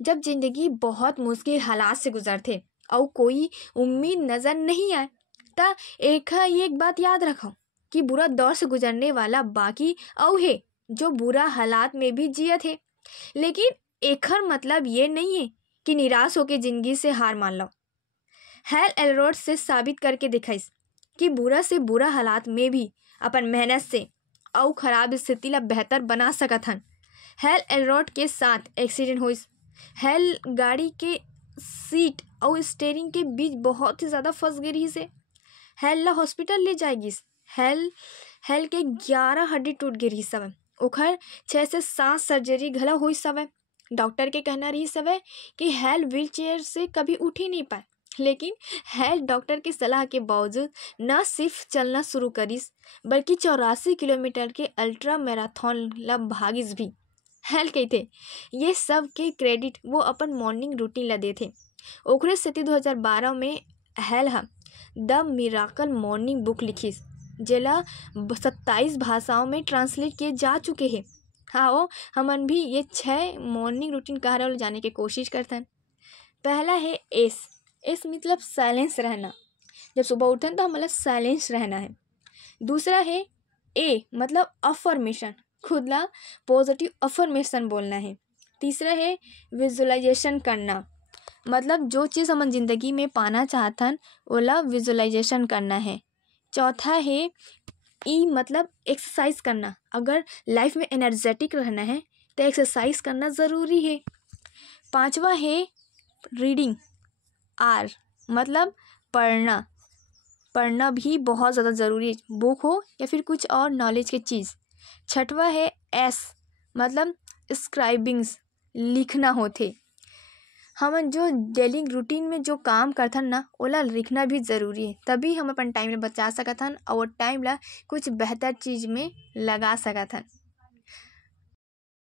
जब जिंदगी बहुत मुश्किल हालात से गुजरते और कोई उम्मीद नजर नहीं आए, ता एक बात याद रखो कि बुरा दौर से गुजरने वाला बाकी और है जो बुरा हालात में भी जिए थे। लेकिन एकर मतलब ये नहीं है कि निराश होकर जिंदगी से हार मान लो। हेल एलरोड से साबित करके दिखाइस कि बुरा से बुरा हालात में भी अपन मेहनत से और खराब स्थिति ला बेहतर बना सकत हन। हेल एलरोड के साथ एक्सीडेंट हुइस। हेल गाड़ी के सीट और स्टीयरिंग के बीच बहुत ही ज़्यादा फंस गई से। हेल ला हॉस्पिटल ले जाएगी। हेल के 11 हड्डी टूट गई सब। ओखर 6 से 7 सर्जरी घला हुई सब। डॉक्टर के कहना रही सब कि हेल व्हील चेयर से कभी उठ ही नहीं पाए, लेकिन हेल डॉक्टर की सलाह के बावजूद न सिर्फ चलना शुरू करिस बल्कि 84 किलोमीटर के अल्ट्रा मैराथन ला भागिस भी। हेल कहते ये सब के क्रेडिट वो अपन मॉर्निंग रूटीन ला देते। ओखरे स्थिति 2012 में Hal the miracle morning book लिखिस, जेला 27 भाषाओं में ट्रांसलेट किए जा चुके हैं। हाँ, हमन भी ये 6 मॉर्निंग रूटीन कह रहे जाने की कोशिश करते हैं। पहला है एस मतलब साइलेंस रहना। जब सुबह उठन तो हमारा साइलेंस रहना है। दूसरा है ए मतलब अफर्मेशन, खुद ला पॉजिटिव अफर्मेशन बोलना है। तीसरा है विजुअलाइजेशन करना, मतलब जो चीज़ हम जिंदगी में पाना चाहतन ओला विजुअलाइजेशन करना है। चौथा है ई मतलब एक्सरसाइज करना। अगर लाइफ में एनर्जेटिक रहना है तो एक्सरसाइज करना ज़रूरी है। पांचवा है रीडिंग, आर मतलब पढ़ना भी बहुत ज़्यादा ज़रूरी है, बुक हो या फिर कुछ और नॉलेज की चीज़। छठवा है एस मतलब स्क्राइबिंग्स, लिखना होते। हम जो डेली रूटीन में जो काम करथन ना ओला लिखना भी ज़रूरी है, तभी हम अपन टाइम ला बचा सकथन और टाइम ला कुछ बेहतर चीज़ में लगा सकथन।